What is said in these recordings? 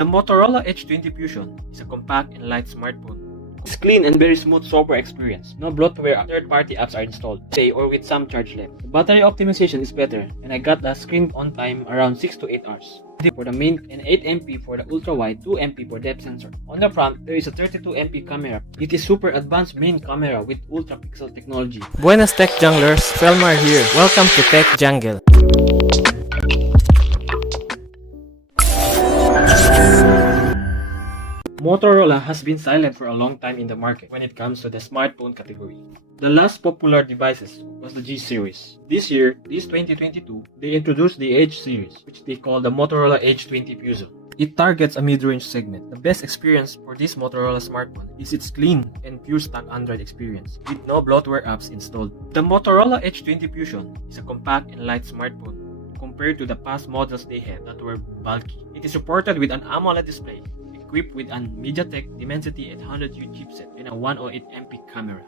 The Motorola H20 Fusion is a compact and light smartphone. It's clean and very smooth software experience. No bloatware, third-party apps are installed, or with some charge left. The battery optimization is better, and I got the screen on time around 6 to 8 hours. For the main and 8MP for the ultra-wide, 2MP for depth sensor. On the front, there is a 32MP camera. It is super advanced main camera with ultra-pixel technology. Buenas Tech Junglers, Felmar here. Welcome to Tech Jungle. Motorola has been silent for a long time in the market when it comes to the smartphone category. The last popular devices was the G series. This year, this 2022, they introduced the H series, which they call the Motorola H20 Fusion. It targets a mid-range segment. The best experience for this Motorola smartphone is its clean and pure stock Android experience, with no bloatware apps installed. The Motorola H20 Fusion is a compact and light smartphone compared to the past models they had that were bulky. It is supported with an AMOLED display, equipped with an MediaTek Dimensity 800U chipset and a 108MP camera.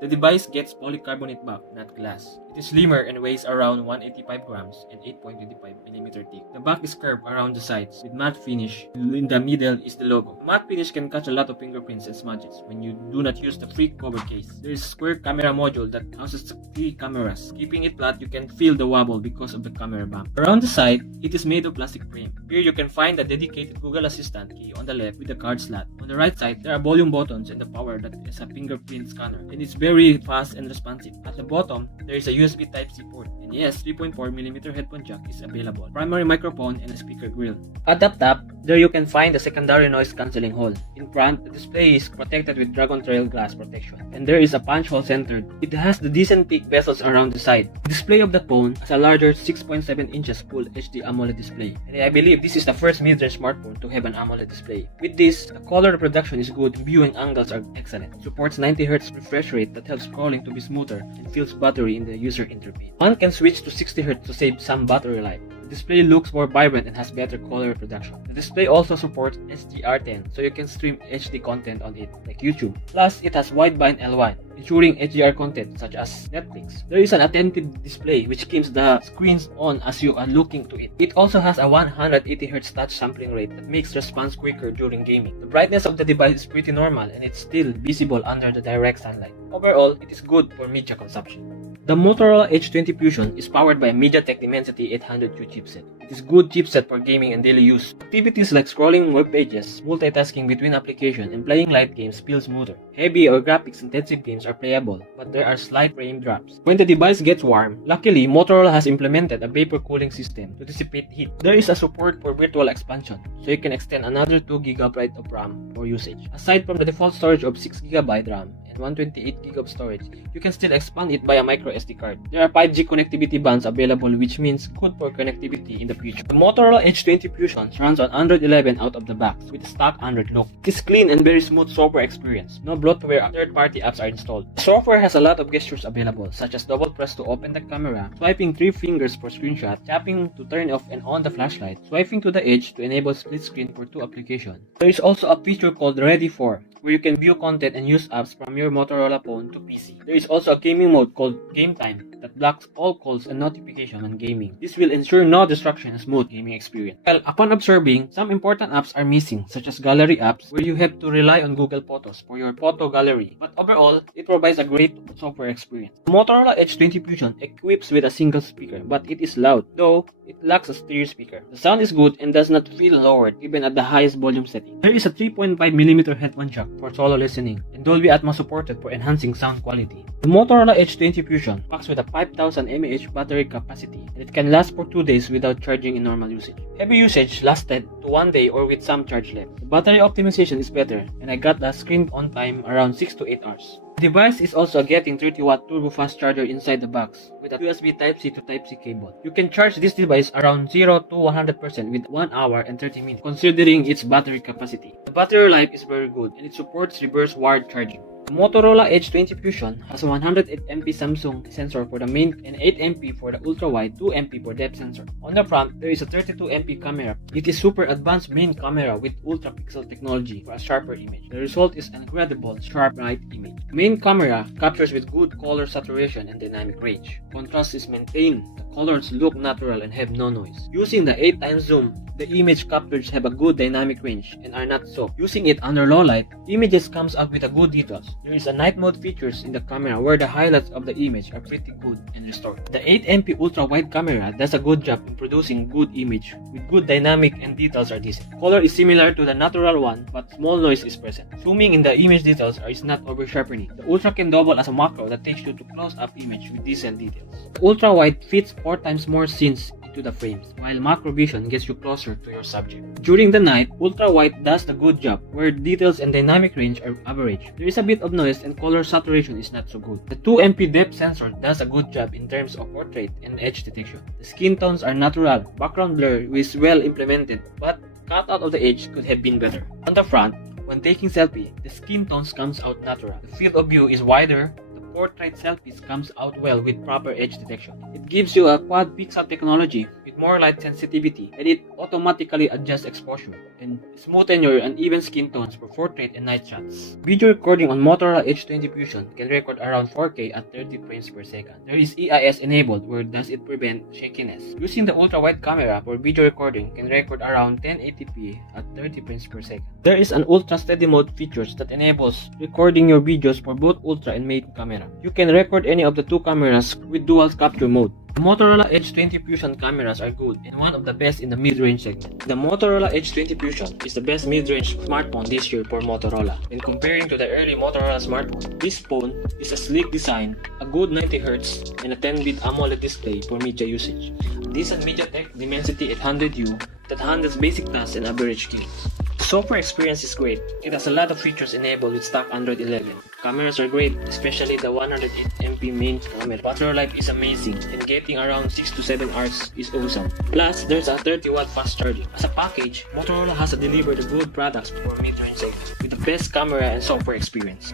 The device gets polycarbonate back, not glass. It is slimmer and weighs around 185 grams and 8.25mm thick. The back is curved around the sides with matte finish. In the middle is the logo. The matte finish can catch a lot of fingerprints and smudges when you do not use the free cover case. There is a square camera module that houses 3 cameras. Keeping it flat, you can feel the wobble because of the camera bump. Around the side, it is made of plastic frame. Here you can find the dedicated Google Assistant key on the left with the card slot. On the right side, there are volume buttons and the power that is a fingerprint scanner, and it's very fast and responsive. At the bottom, there is a USB Type-C port, and yes, 3.4mm headphone jack is available, primary microphone and a speaker grill. At the top, there you can find the secondary noise cancelling hole. In front, the display is protected with Dragon Trail glass protection, and there is a punch hole centered. It has the decent peak bezels around the side. The display of the phone has a larger 6.7 inches Full HD AMOLED display, and I believe this is the first mid-range smartphone to have an AMOLED display. With this, the color reproduction is good and viewing angles are excellent. It supports 90Hz refresh rate that helps scrolling to be smoother and fills battery in the user interface. One can switch to 60Hz to save some battery life. The display looks more vibrant and has better color reproduction. The display also supports SDR10, so you can stream HD content on it, like YouTube. Plus, it has wideband L1, ensuring HDR content such as Netflix. There is an attentive display which keeps the screens on as you are looking to it. It also has a 180Hz touch sampling rate that makes response quicker during gaming. The brightness of the device is pretty normal and it's still visible under the direct sunlight. Overall, it is good for media consumption. The Motorola H20 Fusion is powered by a MediaTek Dimensity 800U chipset. It is good chipset for gaming and daily use. Activities like scrolling web pages, multitasking between applications, and playing light games feel smoother. Heavy or graphics-intensive games are playable, but there are slight frame drops. When the device gets warm, luckily Motorola has implemented a vapor cooling system to dissipate heat. There is a support for virtual expansion, so you can extend another 2GB of RAM for usage. Aside from the default storage of 6GB RAM and 128GB of storage, you can still expand it by a micro SD card. There are 5G connectivity bands available, which means good for connectivity in the future. The Motorola H20 Fusion runs on Android 11 out of the box with a stock Android look. It is clean and very smooth software experience. No bloatware, third-party apps are installed. The software has a lot of gestures available, such as double press to open the camera, swiping 3 fingers for screenshot, tapping to turn off and on the flashlight, swiping to the edge to enable split screen for 2 applications. There is also a feature called Ready For, where you can view content and use apps from your Motorola phone to PC. There is also a gaming mode called Game Time that blocks all calls and notifications on gaming. This will ensure no distraction and smooth gaming experience. Well, upon observing, some important apps are missing, such as gallery apps, where you have to rely on Google Photos for your photo gallery. But overall, it provides a great software experience. The Motorola H20 Fusion equips with a single speaker, but it is loud, though it lacks a stereo speaker. The sound is good and does not feel lowered even at the highest volume setting. There is a 3.5mm headphone jack for solo listening, and Dolby Atmos supported for enhancing sound quality. The Motorola H20 Fusion packs with a 5000 mAh battery capacity, and it can last for 2 days without charging in normal usage. Heavy usage lasted to 1 day or with some charge left. The battery optimization is better, and I got the screen on time around 6 to 8 hours. The device is also getting 30W turbo fast charger inside the box with a USB Type-C to Type-C cable. You can charge this device around 0 to 100% with 1 hour and 30 minutes, considering its battery capacity. The battery life is very good and it supports reverse wired charging. The Motorola H20 Fusion has a 108MP Samsung sensor for the main and 8MP for the ultra-wide, 2MP for depth sensor. On the front, there is a 32MP camera. It is super advanced main camera with ultra-pixel technology for a sharper image. The result is an incredible sharp bright image. The main camera captures with good color saturation and dynamic range. Contrast is maintained. The colors look natural and have no noise. Using the 8 times zoom, the image captures have a good dynamic range and are not soft. Using it under low light, images comes out with a good details. There is a night mode features in the camera where the highlights of the image are pretty good and restored. The 8MP ultra wide camera does a good job in producing good image with good dynamic and details are decent. Color is similar to the natural one but small noise is present. Zooming in the image details is not over sharpening. The ultra can double as a macro that takes you to close up image with decent details. The ultra wide fits 4 times more scenes into the frames, while macro vision gets you closer to your subject. During the night, ultra wide does the good job where details and dynamic range are average. There is a bit of noise and color saturation is not so good. The 2MP depth sensor does a good job in terms of portrait and edge detection. The skin tones are natural, background blur is well implemented, but cut out of the edge could have been better. On the front, when taking selfie, the skin tones comes out natural. The field of view is wider. Portrait selfies comes out well with proper edge detection. It gives you a quad pixel technology with more light sensitivity and it automatically adjusts exposure and smoothen your uneven skin tones for portrait and night shots. Video recording on Motorola H20 Fusion can record around 4K at 30 frames per second. There is EIS enabled where does it prevent shakiness. Using the ultra wide camera for video recording can record around 1080p at 30 frames per second. There is an ultra steady mode features that enables recording your videos for both ultra and main camera. You can record any of the two cameras with dual capture mode. The Motorola H20 Fusion cameras are good and one of the best in the mid-range segment. The Motorola H20 Fusion is the best mid-range smartphone this year for Motorola. When comparing to the early Motorola smartphone, this phone is a sleek design, a good 90Hz, and a 10-bit AMOLED display for media usage. A decent MediaTek Dimensity 800U that handles basic tasks and average games. The software experience is great. It has a lot of features enabled with stock Android 11. Cameras are great, especially the 108MP main camera. Battery life is amazing and getting around 6 to 7 hours is awesome. Plus, there's a 30-watt fast charging. As a package, Motorola has delivered good products for mid-range segment with the best camera and software experience.